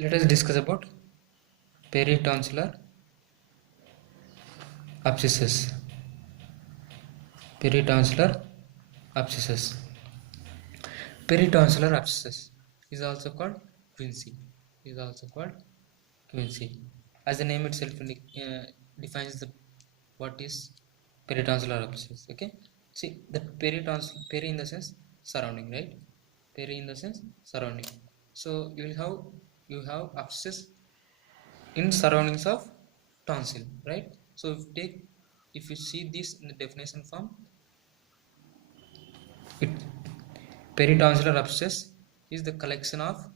Let us discuss about peritonsillar abscesses. Peritonsillar abscesses. Peritonsillar abscess is also called quinsy. Is also called quinsy. As the name itself defines the what is peritonsillar abscess. Okay. See the peri in the sense surrounding, right? Peri in the sense surrounding. So you have abscess in surroundings of tonsil, right? So if you see this in the definition form, it peritonsillar abscess is the collection of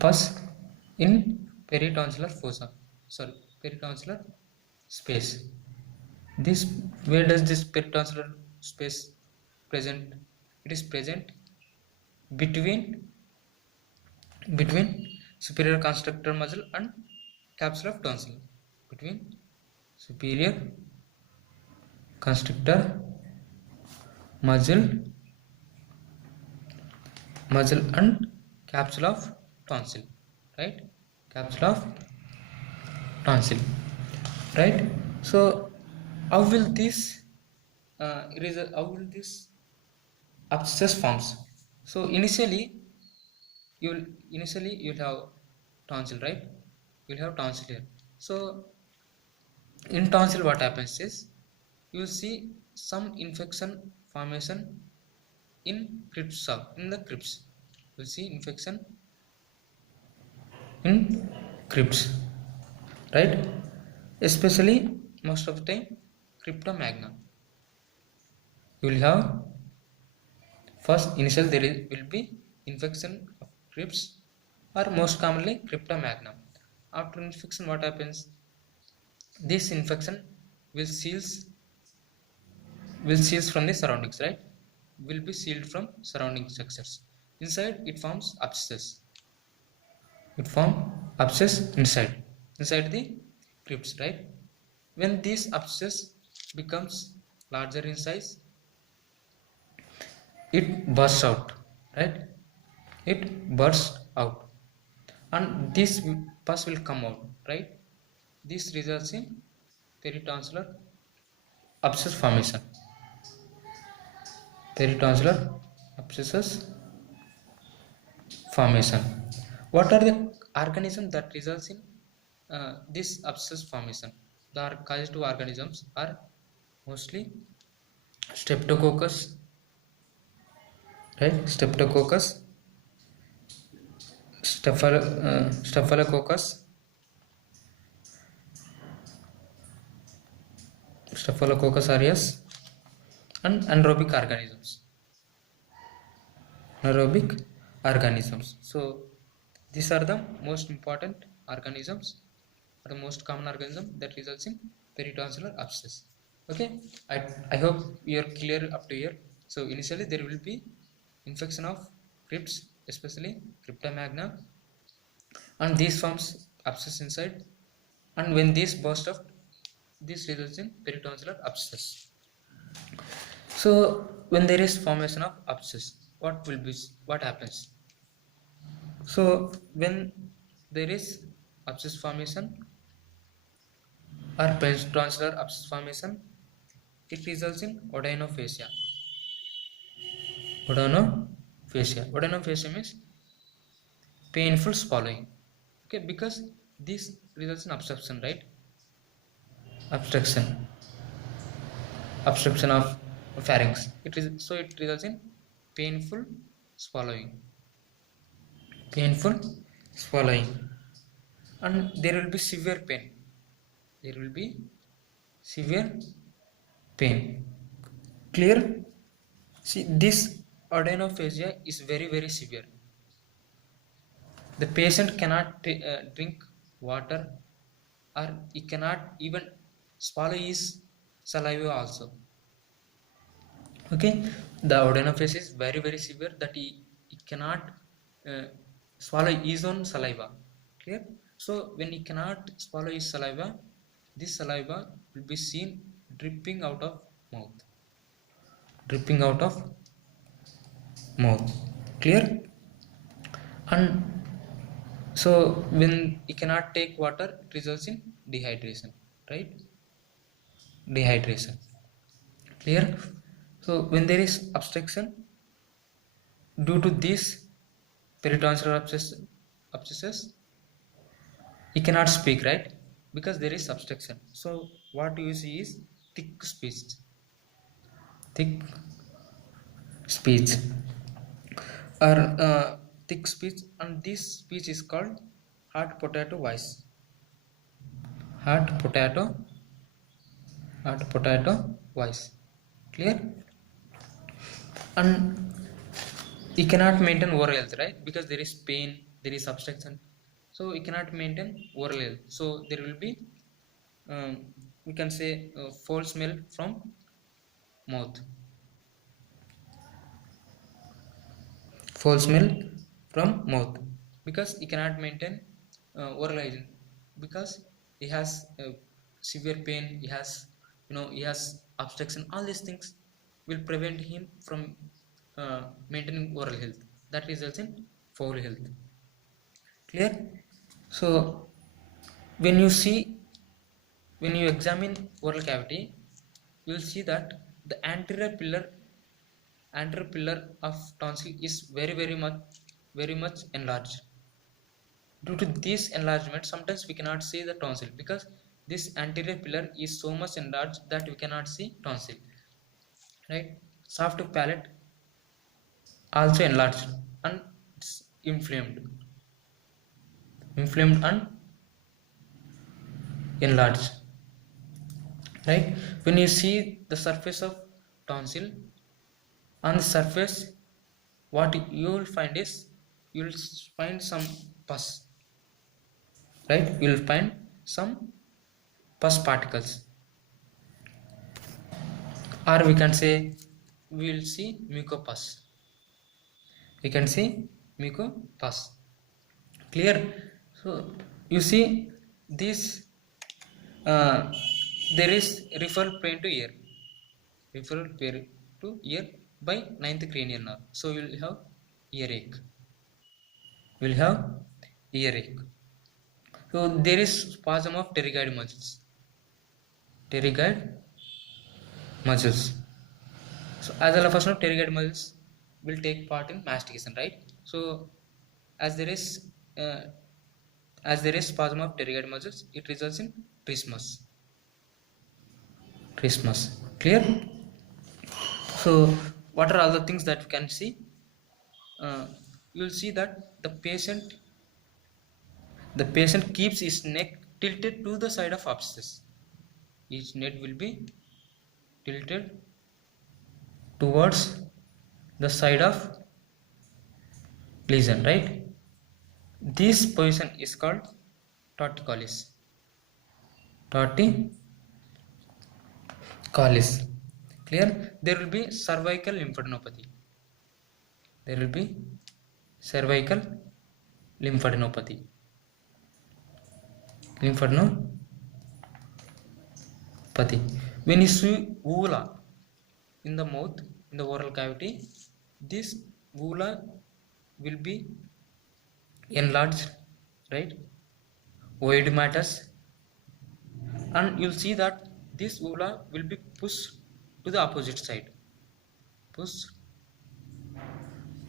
pus in peritonsillar fossa, sorry, peritonsillar space. This Where does this peritonsillar space present? It is present between between superior constrictor muscle and capsule of tonsil. Between superior constrictor muscle and capsule of tonsil, right? Capsule of tonsil, right? So how will this abscess forms? So you'll have tonsil, right? You'll have tonsil here. So in tonsil what happens is you will see some infection formation in the crypts. You'll see infection in crypts, right? Especially most of the time crypta magna. You will have first initial will be infection of crypts, or most commonly crypta magna. After infection what happens? This infection will seals from the surroundings, right? Will be sealed from surrounding structures. Inside it forms abscess. It forms abscess inside the crypts, right? When this abscess becomes larger in size, it bursts out, right? It bursts out, and this pus will come out, right? This results in peritonsillar abscess formation. Peritonsillar abscesses formation. What are the organisms that results in this abscess formation? The causative organisms are mostly streptococcus, right? Streptococcus, staphylococcus, aureus, and anaerobic organisms. So these are the most important organisms, or the most common organism that results in peritonsillar abscess. Okay, I hope you are clear up to here. So initially there will be infection of crypts, especially crypta magna, and these forms abscess inside, and when these burst up, this results in peritonsillar abscess. So when there is formation of abscess, what happens? So when there is abscess formation or peritonsillar abscess formation, it results in odynophasia. Odynophasia means painful swallowing. Okay, because this results in obstruction, right? Obstruction of pharynx. It results in painful swallowing. And there will be severe pain. Clear? See, this odynophasia is very very severe. The patient cannot drink water, or he cannot even swallow his saliva also. Okay, the odynophasia is very very severe that he cannot swallow his own saliva. Clear? So when he cannot swallow his saliva, this saliva will be seen dripping out of mouth. Clear? And so when you cannot take water, it results in dehydration, right? Dehydration. Clear? So when there is obstruction due to these peritonsillar abscesses, you cannot speak, right? Because there is obstruction. So what you see is thick speech. Thick speech or thick speech, and this speech is called hard potato voice. Hard potato voice. Clear? And you cannot maintain oral health, right? Because there is pain, there is obstruction, so you cannot maintain oral health. So there will be we can say foul smell from mouth. Foul smell from mouth, because he cannot maintain oral hygiene, because he has severe pain, he has, he has obstruction. All these things will prevent him from maintaining oral health, that results in foul health. Clear? So when you see, when you examine oral cavity, you will see that the anterior pillar of tonsil is very much enlarged. Due to this enlargement, sometimes we cannot see the tonsil, because this anterior pillar is so much enlarged that we cannot see tonsil, right? Soft palate also enlarged and inflamed and enlarged, right? When you see the surface of tonsil, on the surface, what you will find is, you will find some pus, right? You will find some pus particles, or we can say we will see mucopus. We can see mucopus. Clear? So you see this, uh, there is referral pain to ear, referral pain to ear by ninth cranial nerve. So you will have earache. Will have earache. So there is spasm of pterygoid muscles. Pterygoid muscles. So as all of us know, pterygoid muscles will take part in mastication, right? So as there is uh, spasm of pterygoid muscles, it results in trismus. Trismus. Clear? So what are all the things that we can see? You will see that the patient keeps his neck tilted to the side of abscess. Each neck will be tilted towards the side of lesion, right? This position is called torticollis. Torticollis. Clear? There will be cervical lymphadenopathy. There will be cervical lymphadenopathy. When you see uvula in the mouth, in the oral cavity, this uvula will be enlarged, right? Oedematous, and you'll see that this uvula will be pushed to the opposite side. Pushed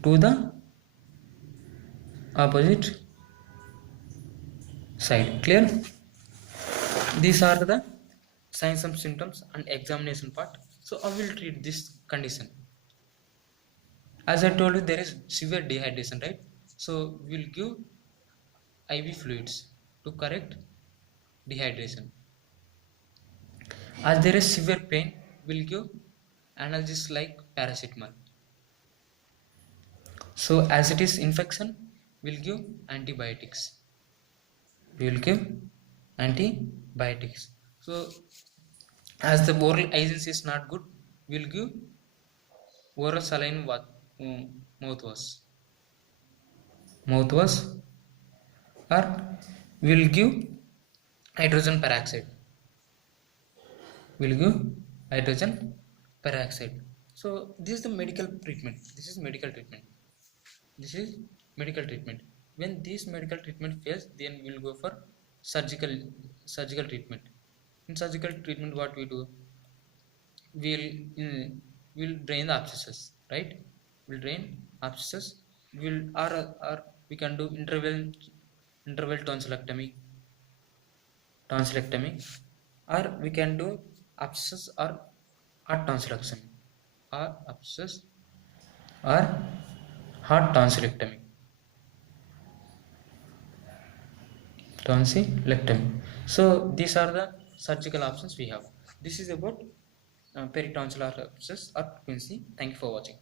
to the opposite side. Clear? These are the signs and symptoms and examination part. So I will treat this condition. As I told you, there is severe dehydration, right? So we'll give IV fluids to correct dehydration. As there is severe pain, we'll give analgesics like paracetamol. So as it is infection, we'll give antibiotics. We will give antibiotics. So as the oral hygiene is not good, we'll give oral saline mouthwash. Or we'll give hydrogen peroxide. So this is the medical treatment. This is medical treatment. When this medical treatment fails, then we'll go for surgical treatment. In surgical treatment, what we do, we'll drain the abscesses, right? We'll drain abscesses. Or we can do interval tonsillectomy, or we can do abscess or heart tonsillectomy, or abscess or heart tonsillectomy. So these are the surgical options we have. This is about peritonsillar abscess or quinsy. Thank you for watching.